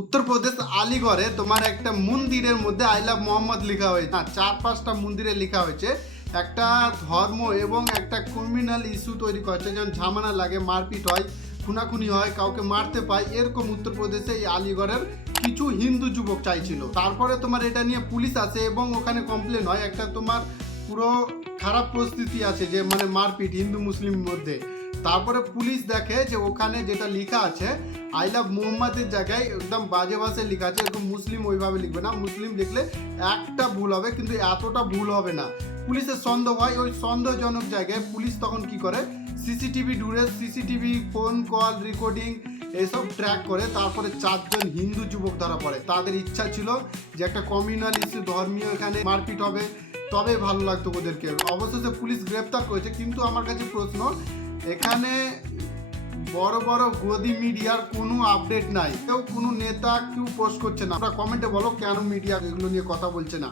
উত্তরপ্রদেশ আলিগড়ে তোমার একটা মন্দিরের মধ্যে আই লাভ মোহাম্মদ লেখা হয়েছে না, 4-5টা মন্দিরে লেখা হয়েছে একটা ধর্ম এবং একটা ক্রিমিনাল ইস্যু তৈরি করছে, যেমন ঝামেলা লাগে, মারপিট হয়, খুনাখুনি হয়, কাউকে মারতে পায়, এরকম উত্তরপ্রদেশে এই আলিগড়ের কিছু হিন্দু যুবক চাইছিল। তারপরে তোমার এটা নিয়ে পুলিশ আসে এবং ওখানে কমপ্লেন হয়, একটা তোমার পুরো খারাপ পরিস্থিতি আছে যে মানে মারপিট হিন্দু মুসলিম মধ্যে। তারপরে পুলিশ দেখে যে ওখানে যেটা লেখা আছে আই লাভ মোহাম্মদের জায়গায় একদম বাজে ভাষায় লেখা আছে, এরকম মুসলিম ওইভাবে লিখবে না, মুসলিম লিখলে একটা ভুল হবে, কিন্তু এতটা ভুল হবে না। পুলিশের সন্দেহ হয়, ওই সন্দেহজনক জায়গায় পুলিশ তখন কি করে সিসিটিভি ডুরে সিসিটিভি ফোন কল রেকর্ডিং এসব ট্র্যাক করে। তারপরে 4জন হিন্দু যুবক ধরা পড়ে। তাদের ইচ্ছা ছিল যে একটা কমিউনাল ইস্যু, ধর্মীয় এখানে মারপিট হবে, তবে ভালো লাগতো ওদেরকে। অবশেষে পুলিশ গ্রেপ্তার করেছে। কিন্তু আমার কাছে প্রশ্ন, এখানে বড় বড় গদি মিডিয়ার কোনো আপডেট নাই, কেউ কোনো নেতা কেউ পোস্ট করছে না। আমরা কমেন্টে বলো কেন মিডিয়া এগুলো নিয়ে কথা বলছে না।